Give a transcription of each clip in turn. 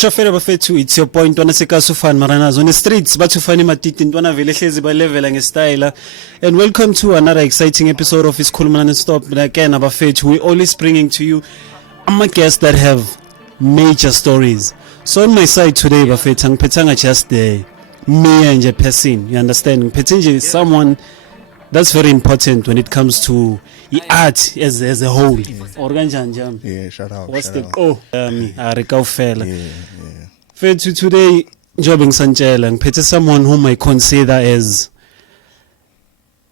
Shofela bafethu, it's your point wanaseka sufan maranazo on the streets bathufani matiti ntwana vele hlezi ba level ngestyle. And welcome to another exciting episode of Isikhuluma Non-Stop. Again abafethu, we always bringing to you guests that have major stories. So on my side today bafethu ngiphethe just the me and person, you understand? Ngiphethe someone that's very important when it comes to art as a whole. Yeah, shout out. What's the fella. Yeah. Today, Jobing Sanchela, ngiphethe someone whom I consider as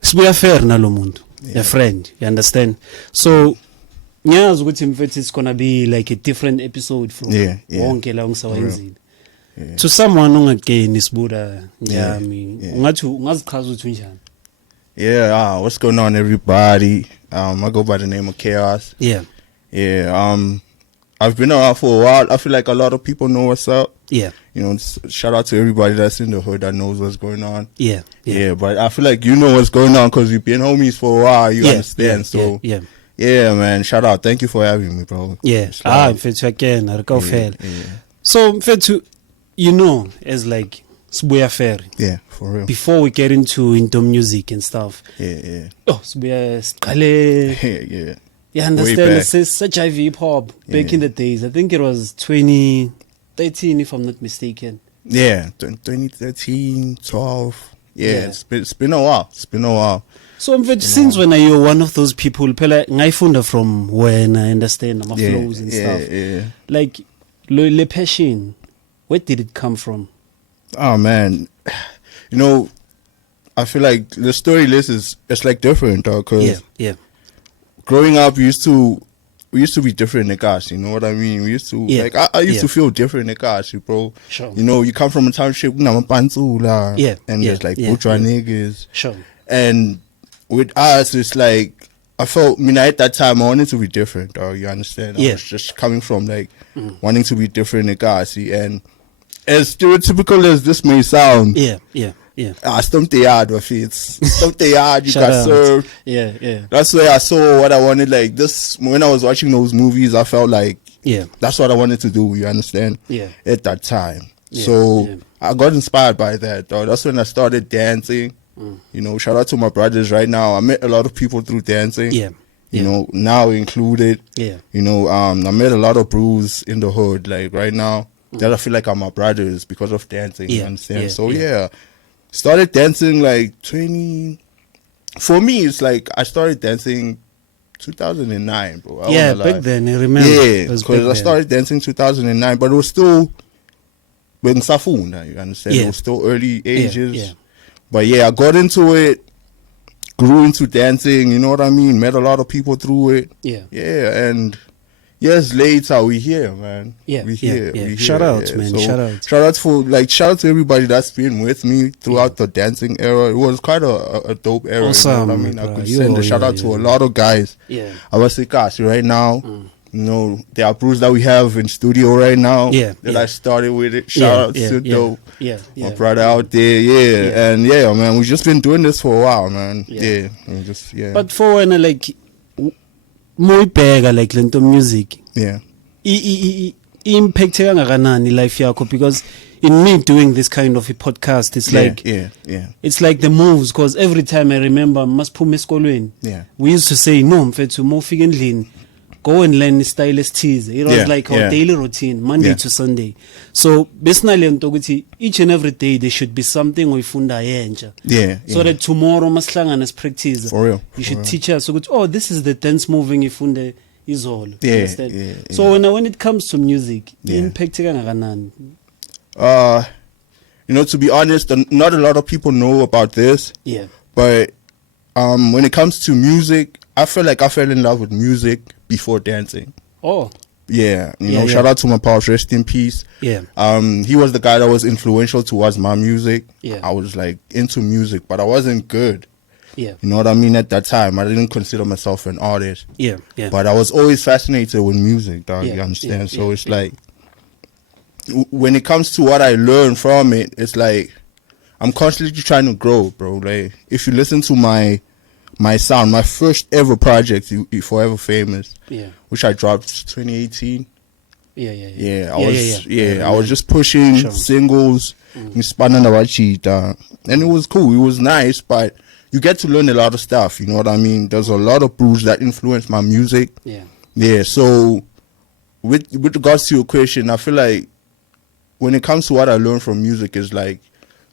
sibuya fair nalomuntu, a friend, you understand? So, ngiyazi ukuthi mfethu it's gonna be like a different episode from wonke la ngisawenzile. To someone ongageni sibuda ngami, ungazichaza ukuthi unjani? Yeah, what's going on, everybody? I go by the name of Chaos. Yeah. I've been around for a while. I feel like a lot of people know what's up. Yeah. You know, shout out to everybody that's in the hood that knows what's going on. Yeah. But I feel like you know what's going on because you've been homies for a while. You understand? Yeah, man. Shout out. Thank you for having me, bro. Yeah. Mfethu again, So, mfethu, you know, as like sibuya fair. Yeah, for real. Before we get into music and stuff. Yeah. Oh, sibuya siqale. Yeah. You understand? It's such hip hop back in the days. I think it was 2013, if I'm not mistaken. Yeah, 2013, 12. Yeah. It's been a while. So, since when are you one of those people? Ngaifunda from when I understand my flows and stuff. Yeah. Like, le passion, where did it come from? Oh man, you know, I feel like the story list it's like different, because growing up we used to be different niggas, you know what I mean? We used to like I used to feel different niggas, bro. Sure. You know, you come from a township, and there's like Butra niggas. Sure. And with us, it's like I at that time I wanted to be different, you understand? I was just coming from like wanting to be different niggas, and as stereotypical as this may sound, stomp the yard with it. Stomp the yard, you got served. Yeah. That's where I saw what I wanted. Like this, when I was watching those movies, I felt like that's what I wanted to do. You understand? Yeah. At that time, I got inspired by that. That's when I started dancing. You know, shout out to my brothers right now. I met a lot of people through dancing. Yeah. You know, now included. Yeah. You know, I met a lot of bros in the hood. Like right now. That I feel like are my brothers because of dancing, you understand? Started dancing like for me, it's like I started dancing 2009, bro. Back then, I remember. Yeah, because I started dancing 2009, but it was still when Safuna, you understand? It was still early ages. Yeah. But I got into it, grew into dancing, you know what I mean? Met a lot of people through it. Yeah, and years later, we here, man. We here. Shout out, man. So, shout out to everybody that's been with me throughout the dancing era. It was quite a dope era. Awesome, you know what I mean? I could send a shout out to a lot of guys. Yeah. I was say, gosh, right now, you know, there are brews that we have in studio right now. I started with it. Shout out to Dope. My brother out there. And man, we've just been doing this for a while, man. But for when like Moibega like lento music. Impact kangakanani life yakho, because in me doing this kind of a podcast, it's like it's like the moves, because every time I remember masiphume esikolweni, we used to say no mfethu mofika endlini go and learn style esithize. It was like our daily routine, Monday to Sunday. So besinalento ukuthi each and every day there should be something oyifunda yentsha. So that tomorrow masihlangana practice. For real. You should teach us ukuthi this is the dance moving ifunde izolo. So when it comes to music, impact kangakanani? You know, to be honest, not a lot of people know about this. But when it comes to music, I feel like I fell in love with music before dancing. You know, shout out to my pops, rest in peace. He was the guy that was influential towards my music. I was like into music, but I wasn't good. You know what I mean? At that time, I didn't consider myself an artist. But I was always fascinated with music, dog. You understand? So it's like, when it comes to what I learned from it, it's like, I'm constantly trying to grow, bro. Like, if you listen to my sound, my first ever project, Forever Famous, which I dropped 2018. I was just pushing singles, and it was cool. It was nice, but you get to learn a lot of stuff. You know what I mean? There's a lot of brews that influence my music. Yeah. So with regards to your question, I feel like when it comes to what I learned from music, is like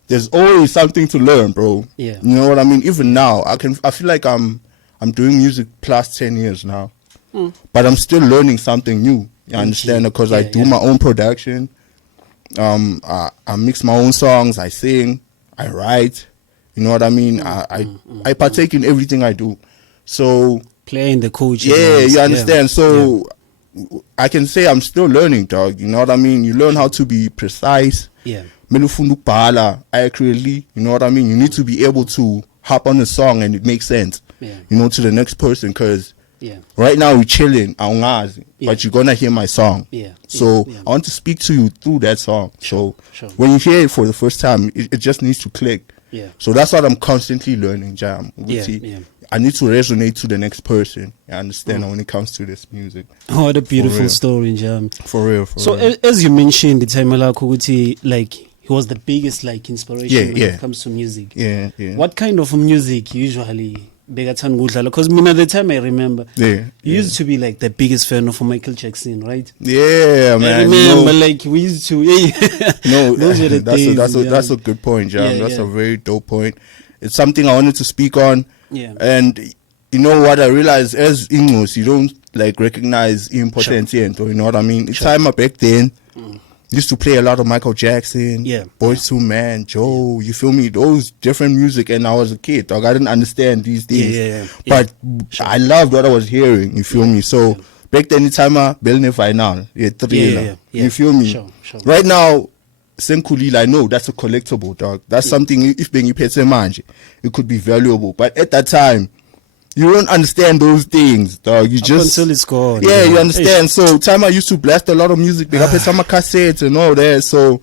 there's always something to learn, bro. Yeah. You know what I mean? Even now, I feel like I'm doing music plus 10 years now, but I'm still learning something new. You understand? Because I do my own production. I mix my own songs. I sing. I write. You know what I mean? I partake in everything I do. So playing the coach. Yeah, you understand. So I can say I'm still learning, dog. You know what I mean? You learn how to be precise. Accurately. You know what I mean? You need to be able to hop on a song and it makes sense. You know, to the next person, because right now we're chilling, but you're gonna hear my song. So I want to speak to you through that song. So when you hear it for the first time, it just needs to click. So that's what I'm constantly learning, Jam. I need to resonate to the next person. I understand when it comes to this music. Oh, what a beautiful story, Jam. For real. As you mentioned, the time like he was the biggest like inspiration when it comes to music. What kind of music usually? Because the time I remember, you used to be like the biggest fan of Michael Jackson, right? Yeah, man. I remember, like we used to. Those were the days. That's a good point, Jam. That's a very dope point. It's something I wanted to speak on. And you know what I realized, as English, you don't like recognize importance, you know what I mean? It's time back then. Used to play a lot of Michael Jackson, Boyz II Men, Joe, you feel me? Those different music, and I was a kid, dog. I didn't understand these things, but I loved what I was hearing, you feel me? So back then, time building final, you feel me? Sure. Right now, Senkulila, I know that's a collectible, dog. That's something, if being you pay it could be valuable, but at that time, you don't understand those things, dog. You just until it's gone. You understand. So time I used to blast a lot of music, I play some cassettes and all that. So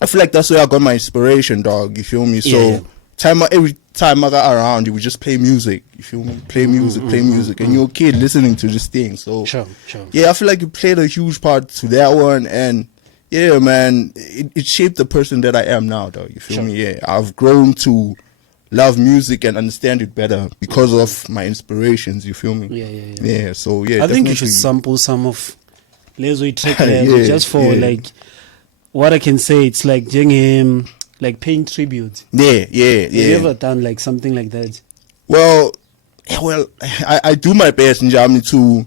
I feel like that's where I got my inspiration, dog. You feel me? So every time I got around, you would just play music. You feel me? Play music, and you're a kid listening to this thing. So I feel like you played a huge part to that one, and man, it shaped the person that I am now, dog. You feel me? Yeah, I've grown to love music and understand it better because of my inspirations, you feel me? So I think you should sample some of Lezo track just for like what I can say, it's like him like paying tribute. Have you ever done like something like that? Well, I do my best in Germany to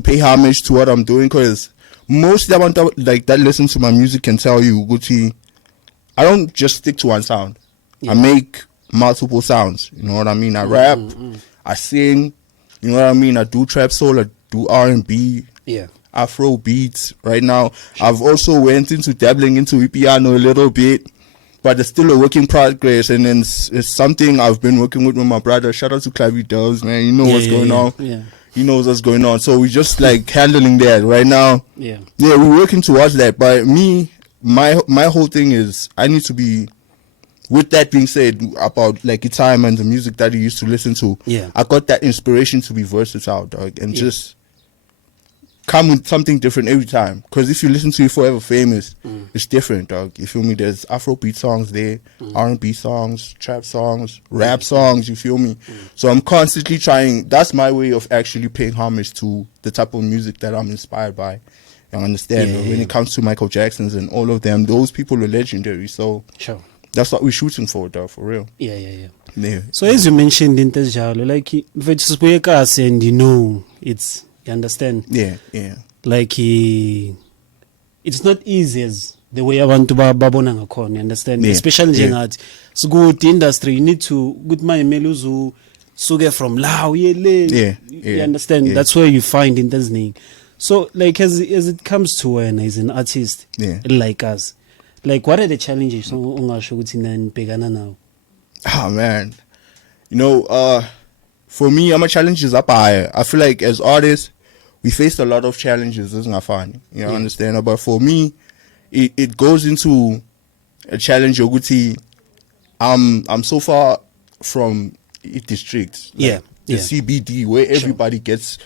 pay homage to what I'm doing, because most of the like that listen to my music can tell you, Gucci, I don't just stick to one sound. I make multiple sounds, you know what I mean? I rap, I sing, you know what I mean? I do trap soul, I do R&B, Afro beats. Right now, I've also went into dabbling into piano a little bit, but it's still a work in progress, and then it's something I've been working with my brother. Shout out to Clavy Dubs, man. You know what's going on. He knows what's going on. So we're just like handling that right now. We're working towards that. But me, my whole thing is I need to be. With that being said, about like the time and the music that you used to listen to, I got that inspiration to be versatile, dog, and just come with something different every time. Because if you listen to Forever Famous, it's different, dog. You feel me? There's Afrobeat songs there, R&B songs, trap songs, rap songs, you feel me? So I'm constantly trying. That's my way of actually paying homage to the type of music that I'm inspired by. You understand? When it comes to Michael Jackson's and all of them, those people are legendary. So that's what we're shooting for, though, for real. So as you mentioned in Tejalo, like us, and you know, it's, you understand? Like it's not easy as the way I want to babona ngakho, you understand? Especially njengathi so good industry, you need to good my meluzu suge from Lao, you understand? That's where you find in this name. So like as it comes to when as an artist like us, like, what are the challenges now? Oh, man. You know, for me, I'm a challenges up higher. I feel like as artists, we faced a lot of challenges. It's not fun. You know, understand? But for me, it goes into a challenge. I'm so far from a district. the CBD, where everybody gets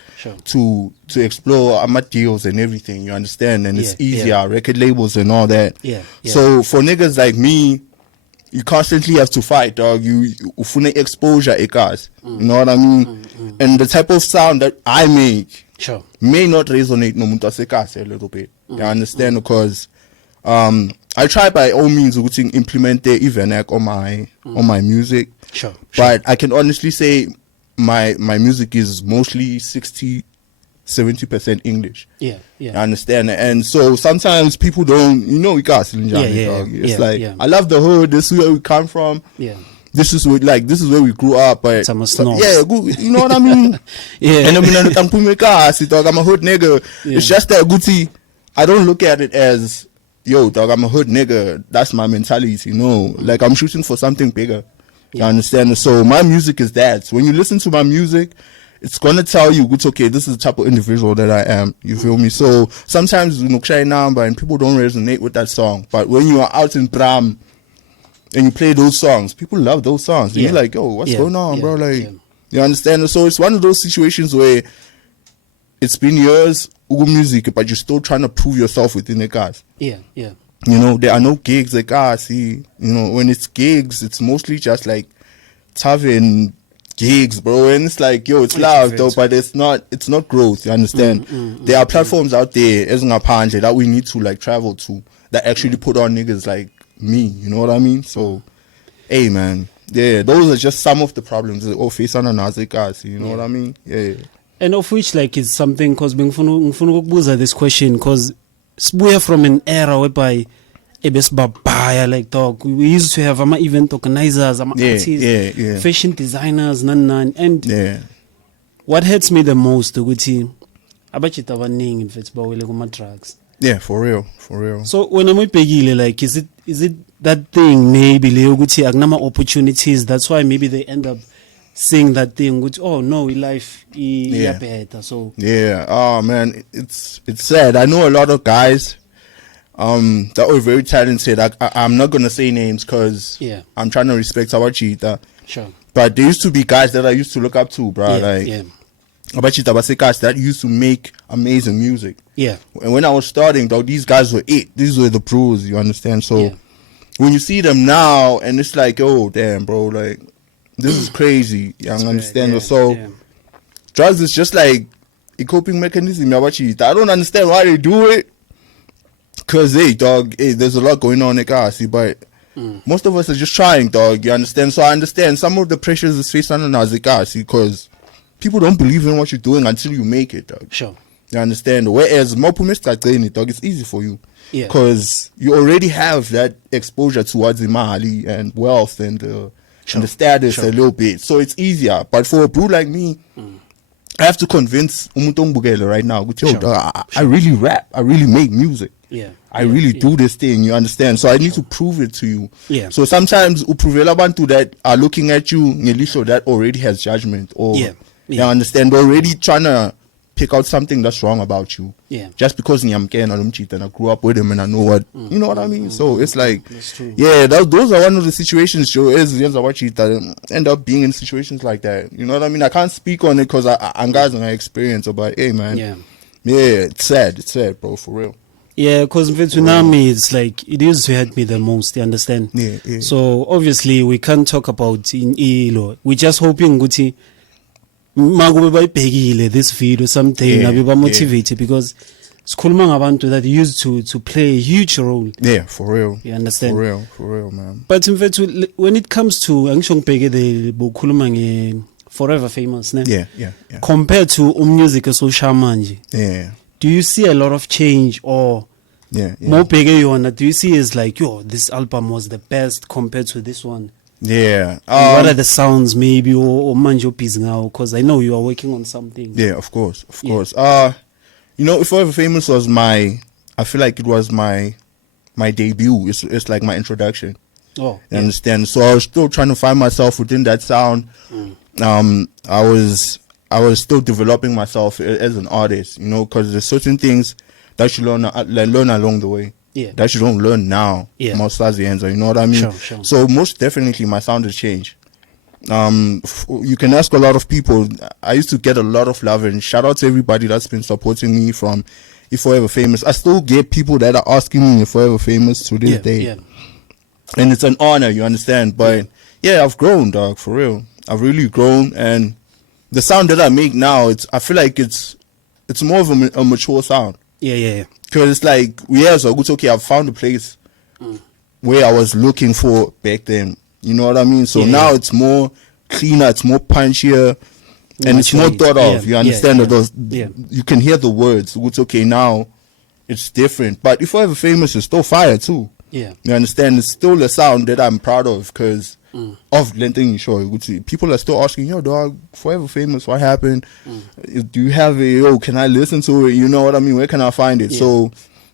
to explore deals and everything, you understand? And it's easier, record labels and all that. So for niggas like me, you constantly have to fight, dog. You ufune exposure ekas. You know what I mean? And the type of sound that I make may not resonate no muntu waseKasi a little bit. You understand? Because I try by all means to implement the Ivanek on my music. But I can honestly say my music is mostly 60-70% English. You understand? And so sometimes people don't, dog. It's I love the hood, this is where we come from. This is where we grew up, but you know what I mean? And I'm a hood nigga. It's just that Gucci, I don't look at it as, yo, dog, I'm a hood nigga. That's my mentality, Like, I'm shooting for something bigger. You understand? So my music is that. So when you listen to my music, it's gonna tell you, it's okay, this is the type of individual that I am. You feel me? So sometimes you number and people don't resonate with that song. But when you are out in Bram and you play those songs, people love those songs. And you're like, yo, what's going on, bro? Like, you understand? So it's one of those situations where it's been years music, but you're still trying to prove yourself within the cast. There are no gigs like when it's gigs, it's mostly just like tavern gigs, bro. And it's like, yo, it's loud though, but it's not growth, you understand? There are platforms out there as ngaphandle that we need to like travel to that actually put on niggas like me, you know what I mean? So hey man, those are just some of the problems that face on Nazi, you know what I mean? And of which like is something, because ngifuna this question, because we're from an era whereby like dog, we used to have event organizers, artists, fashion designers, and what hurts me the most ukuthi abachita abaningi mfethu bawele kuma drugs. For real. So when I'm like, is it that thing maybe leyo ukuthi akunama opportunities, that's why maybe they end up saying that thing, which life better. So oh man, it's sad. I know a lot of guys that were very talented. I'm not gonna say names because I'm trying to respect our cheetah. But there used to be guys that I used to look up to, bro. That used to make amazing music. And when I was starting, though, these guys were it. These were the pros, you understand? So when you see them now, and it's like, oh damn, bro, like this is crazy. You understand? Drugs is just like a coping mechanism. I don't understand why they do it. Cause there's a lot going on in Kasi, but most of us are just trying, dog. You understand? So I understand some of the pressures is faced on Kasi because people don't believe in what you're doing until you make it, dog. You understand? Whereas dog, it's easy for you. Because you already have that exposure towards Imali and wealth and the status a little bit. So it's easier. But for a bro like me, I have to convince Umutombugele right now. I really rap. I really make music. I really do this thing, you understand? So I need to prove it to you. So sometimes upruvela bantu that are looking at you ngelisho that already has judgment or you understand, already trying to pick out something that's wrong about you. Just because and I grew up with him and I know what you know what I mean. So it's like those are one of the situations that end up being in situations like that. You know what I mean? I can't speak on it because I'm guys in my experience, but hey man. It's sad, bro, for real. Because Tsunami, it's like, it used to hurt me the most, you understand? So obviously we can't talk about in Ilo. We're just hoping Guti this video something motivated because Skulmang Abantu that used to play a huge role. For real. You understand? For real, man. But when it comes to Angshong Pege the Bokulumang Forever Famous, compared to music so Shamanji. Do you see a lot of change or more Pege do you see is like, this album was the best compared to this one? What are the sounds maybe or Manjo Piece now? Because I know you are working on something. Of course. If Forever Famous was I feel like it was my debut. It's like my introduction. You understand? So I was still trying to find myself within that sound. I was still developing myself as an artist, because there's certain things that you learn along the way. That you don't learn now. Most you know what I mean? Sure. So most definitely my sound has changed. You can ask a lot of people. I used to get a lot of love, and shout out to everybody that's been supporting me from If Forever Famous. I still get people that are asking me if Forever Famous to this day. Yeah. And it's an honor, you understand? But yeah, I've grown, dog, for real. I've really grown, and the sound that I make now, I feel like it's more of a mature sound. Yeah. Because it's like, so it's okay, I've found a place where I was looking for back then. You know what I mean? So now it's more cleaner, it's more punchier, and it's more thought of. You understand that you can hear the words. It's okay, now it's different. But If Forever Famous is still fire too. Yeah. You understand? It's still a sound that I'm proud of because of Lenting Show. People are still asking, yo, dog, Forever Famous, what happened? Do you have it? Can I listen to it? You know what I mean? Where can I find it? So,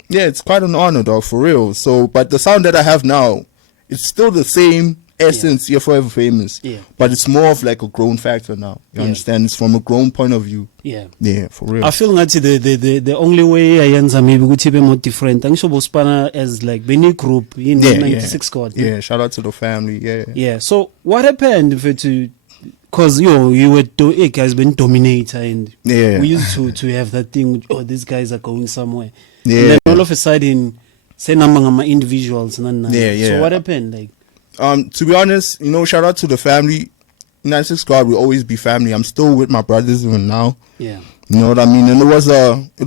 yeah, it's quite an honor, dog, for real. So, but the sound that I have now, it's still the same essence, you're Forever Famous. Yeah. But it's more of like a grown factor now. You understand? It's from a grown point of view. Yeah. Yeah, for real. I feel like the only way I answer maybe would be more different. I'm sure Bospana as like Benny group in 96 squad. Yeah, shout out to the family. Yeah. Yeah. So what happened because you were guys been dominator and we used to have that thing, these guys are going somewhere. Yeah. And then all of a sudden say number individuals. Yeah. So what happened? Like to be honest, shout out to the family. 96 Squad will always be family. I'm still with my brothers even now. Yeah. You know what I mean? And it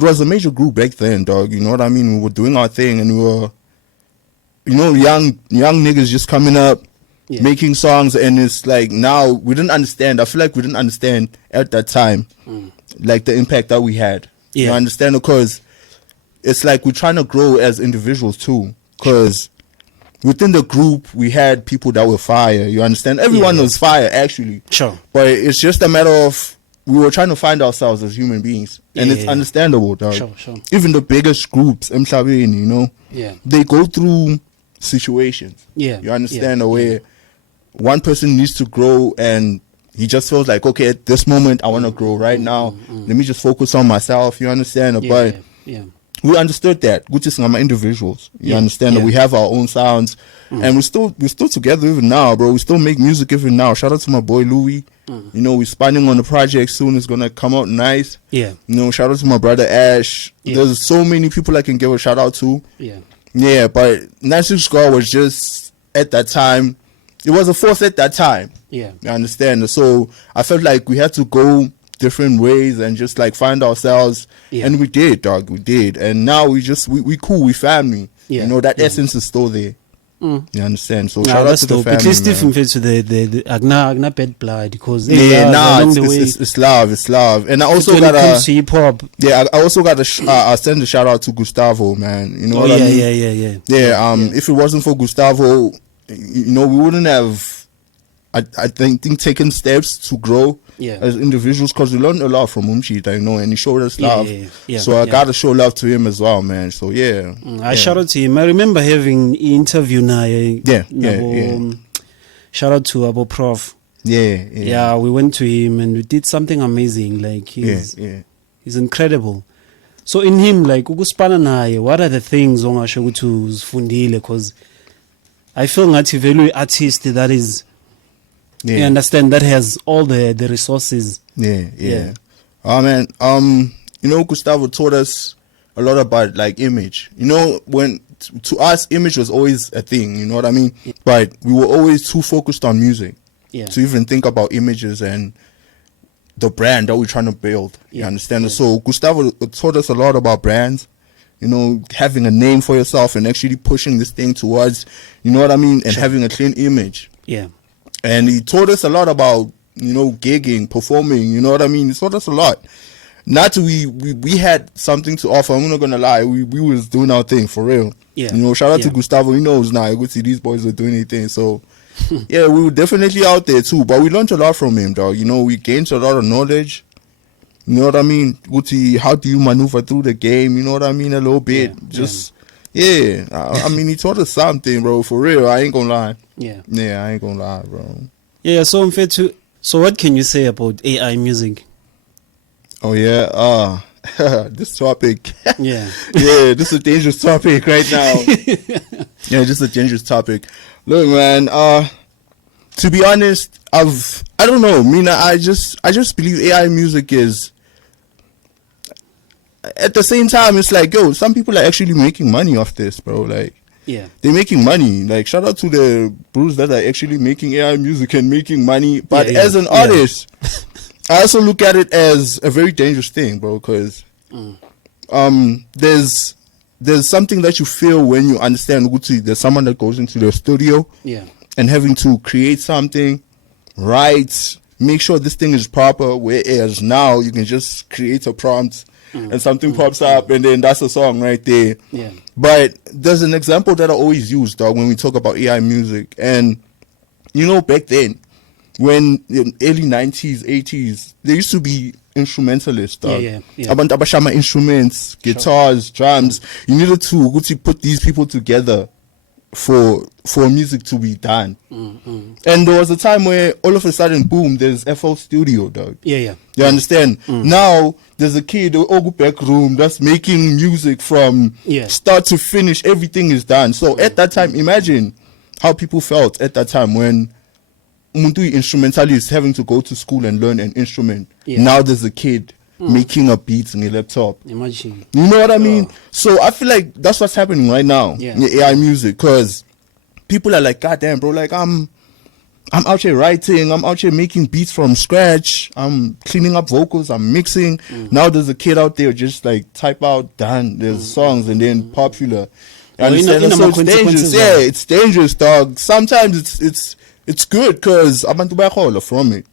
was a major group back then, dog. You know what I mean? We were doing our thing, and we were, young niggas just coming up, making songs, and it's like now we didn't understand. I feel like we didn't understand at that time, like the impact that we had. Yeah. You understand? Because it's like we're trying to grow as individuals too. Because within the group, we had people that were fire. You understand? Everyone was fire, actually. Sure. But it's just a matter of we were trying to find ourselves as human beings. And it's understandable, dog. Sure. Even the biggest groups, Emhlabeni, they go through situations. Yeah. You understand? Where one person needs to grow and he just feels like, okay, at this moment, I want to grow right now. Let me just focus on myself. You understand? But we understood that. We're just individuals. You understand that we have our own sounds, and we're still together even now, bro. We still make music even now. Shout out to my boy Louis. We're spinning on the project soon. It's gonna come out nice. Yeah. Shout out to my brother Ash. There's so many people I can give a shout out to. Yeah. Yeah, but 96 Squad was just at that time. It was a force at that time. Yeah. You understand? So I felt like we had to go different ways and just like find ourselves, and we did, dog. We did, and now we cool, we family. That essence is still there. You understand? So shout out to the family. At least different to the Agna bad blood because it's love. And I also got hip hop. Yeah, I also got I send a shout out to Gustavo, man. You know what I mean? Yeah. If it wasn't for Gustavo, we wouldn't have. I think taken steps to grow as individuals because we learned a lot from Umshita, and he showed us love. So I gotta show love to him as well, man. So I shout out to him. I remember having an interview now. Shout out to Abo Prof. Yeah, we went to him and we did something amazing. Like he's incredible. So in him, like ukuspana naye, what are the things ongasho ukuthi uzifundile? Because I feel that he value artist that is. You understand that has all the resources. Yeah. Oh man, Gustavo taught us a lot about like image. When to us image was always a thing. You know what I mean? But we were always too focused on music to even think about images and the brand that we're trying to build. You understand? So Gustavo taught us a lot about brands. Having a name for yourself and actually pushing this thing towards, you know what I mean, and having a clean image. Yeah. And he taught us a lot about, gigging, performing, you know what I mean? He taught us a lot. Not we had something to offer. I'm not gonna lie, we was doing our thing for real. Yeah. Shout out to Gustavo. He knows now. I could see these boys are doing anything. So we were definitely out there too. But we learned a lot from him, dog. We gained a lot of knowledge. You know what I mean? Gucci, how do you maneuver through the game? You know what I mean? A little bit. I mean, he taught us something, bro. For real, I ain't gonna lie. Yeah, I ain't gonna lie, bro. Yeah, so so what can you say about AI music? Oh yeah, this topic. Yeah, this is a dangerous topic right now. This is a dangerous topic. Look, man, to be honest, I don't know. Mina, I just believe AI music is. At the same time, it's like, yo, some people are actually making money off this, bro. Like, yeah, they're making money. Like, shout out to the bros that are actually making AI music and making money. But as an artist, I also look at it as a very dangerous thing, bro. Because there's something that you feel when you understand Gucci. There's someone that goes into the studio, and having to create something, write, make sure this thing is proper. Whereas now you can just create a prompt. And something pops up, and then that's a song right there. Yeah. But there's an example that I always use, dog, when we talk about AI music. And, you know, back then, when in early 90s, 80s, there used to be instrumentalists, dog. Abantu abashama instruments, guitars, drums. You needed to put these people together for music to be done. And there was a time where all of a sudden, boom, there's FL Studio, dog. You understand? Now there's a kid in Ogu back room that's making music from start to finish. Everything is done. So at that time, imagine how people felt at that time when umuntu instrumentalist having to go to school and learn an instrument. Now there's a kid making a beat in a laptop. Imagine. You know what I mean? So I feel like that's what's happening right now in AI music, because people are like, God damn, bro, like I'm out here writing, I'm out here making beats from scratch, I'm cleaning up vocals, I'm mixing. Now there's a kid out there just like type out, done, there's songs and then popular. So it's dangerous. Yeah, it's dangerous, dog. Sometimes it's good because abantu bayahola from it.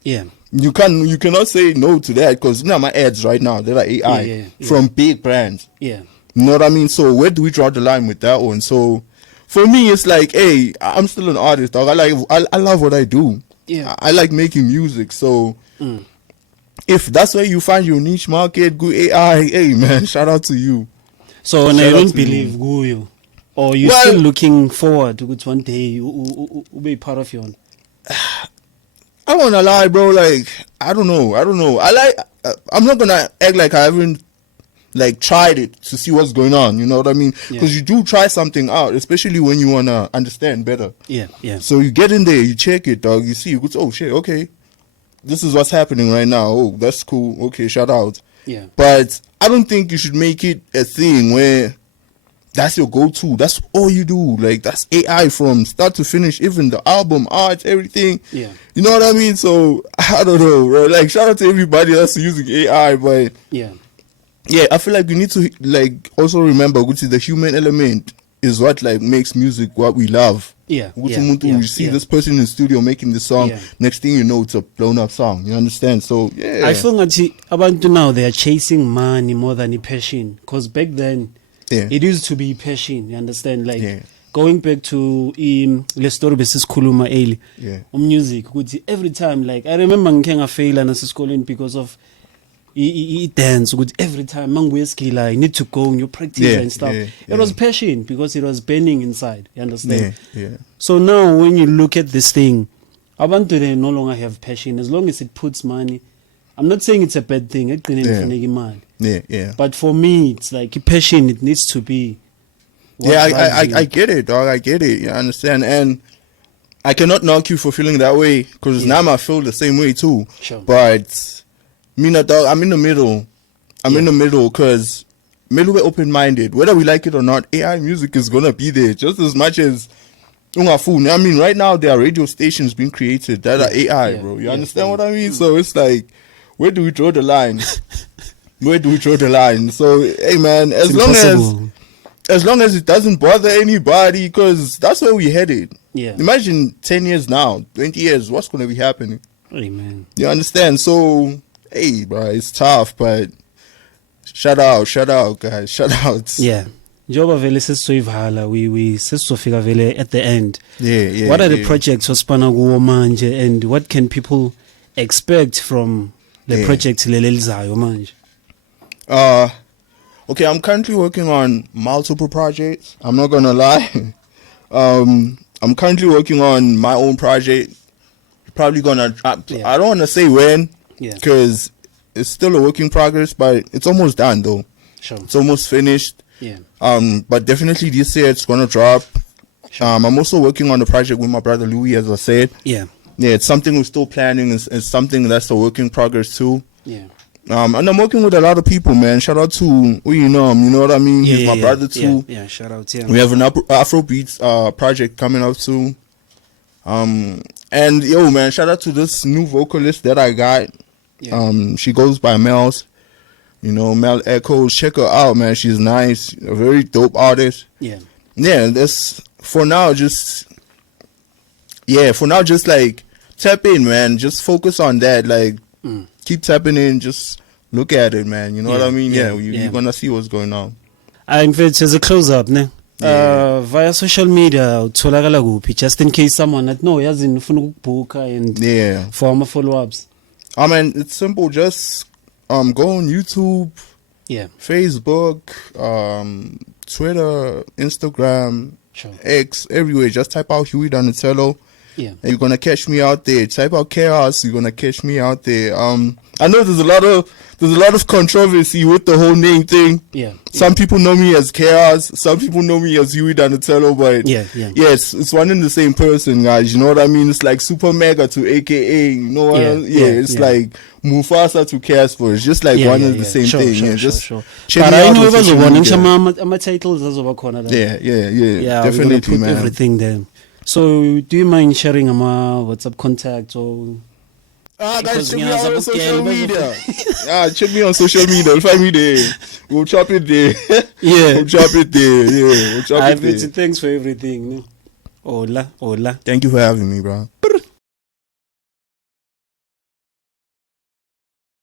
You cannot say no to that, because my ads right now, they're like AI from big brands. You know what I mean? So where do we draw the line with that one? So for me, it's like, hey, I'm still an artist, dog. I love what I do. I like making music. So if that's where you find your niche market, good AI, hey man, shout out to you. So when I don't believe Guyo, or you're still looking forward to one day you be part of your own. I wanna lie, bro. Like, I don't know. I'm not gonna act like I haven't like tried it to see what's going on. You know what I mean? Because you do try something out, especially when you wanna understand better. So you get in there, you check it, dog. You see, you go, oh shit, okay, this is what's happening right now. Oh, that's cool. Okay, shout out. But I don't think you should make it a thing where that's your go-to. That's all you do. Like, that's AI from start to finish, even the album, art, everything. You know what I mean? So, I don't know, bro. Like, shout out to everybody that's using AI, but I feel like we need to, like, also remember, which is the human element is what, like, makes music what we love. You see this person in the studio making the song, next thing you know, it's a blown-up song. You understand? So, I feel like abantu now, they are chasing money more than passion. Because back then, it used to be passion, you understand? Like, going back to le story besisikhuluma early, music, every time, like, I remember ngike ngafeyila nasesikoleni because of dance, every time manguye skill, I need to go and you practice and stuff. It was passion because it was burning inside, you understand? So now when you look at this thing, abantu they no longer have passion as long as it puts money. I'm not saying it's a bad thing. But for me, it's like passion. It needs to be. I get it, dog. I get it. You understand? And I cannot knock you for feeling that way, because now I feel the same way too. But me, not dog. I'm in the middle. In the middle because we're open-minded. Whether we like it or not, AI music is gonna be there just as much as. I mean, right now there are radio stations being created that are AI, bro. You understand what I mean? So it's like, where do we draw the line? So, hey man, as long as it doesn't bother anybody, because that's where we headed. Imagine 10 years now, 20 years, what's going to be happening? Hey man. You understand? So, hey, bro, it's tough, but shout out, guys, shout out. Njoba vele sesizoyivala, we sesizofika vele at the end. What are the projects osipana kuwo manje, and what can people expect from the project lelizayo manje? Okay, I'm currently working on multiple projects. I'm not gonna lie. I'm currently working on my own project. Probably gonna. I don't want to say when, because it's still a work in progress, but it's almost done though. It's almost finished. But definitely this year it's gonna drop. I'm also working on the project with my brother Louis, as I said. Yeah, it's something we're still planning. It's something that's a work in progress too. Yeah. And I'm working with a lot of people, man. Shout out to you know what I mean. He's my brother too. Yeah, shout out. Yeah. We have an Afrobeats project coming up soon. And yo, man, shout out to this new vocalist that I got. Yeah. She goes by Mel's. You know, Mel Echoes. Check her out, man. She's nice. A very dope artist. Yeah. Yeah. That's for now. Just like tap in, man. Just focus on that. Like. Keep tapping in, just look at it, man. You know what I mean? Yeah, you're gonna see what's going on. In fact, as a close up, ne? Via social media, utholakala kuphi? Just in case someone that no, yazi nifuna ukubhuka and for our follow-ups. I mean, it's simple. Just go on YouTube, Facebook, Twitter, Instagram, X, everywhere. Just type out Huey Donatello. Yeah. And you're gonna catch me out there. Type out Chaos, you're gonna catch me out there. I know there's a lot of controversy with the whole name thing. Yeah. Some people know me as Chaos, some people know me as Huey Donatello, but yes, it's one and the same person, guys. You know what I mean? It's like Super Mega to AKA, you know what I mean? It's like Mufasa to Casper. It's just like one and the same thing. Sure. But I know my titles Yeah, definitely, put man. Everything there. So, do you mind sharing my WhatsApp contact or? Guys, check me out on social media. Check me on social media. Find me there. We'll chop it there. We'll chop it there. We'll chop it there. Thanks for everything. Hola. Thank you for having me, bro.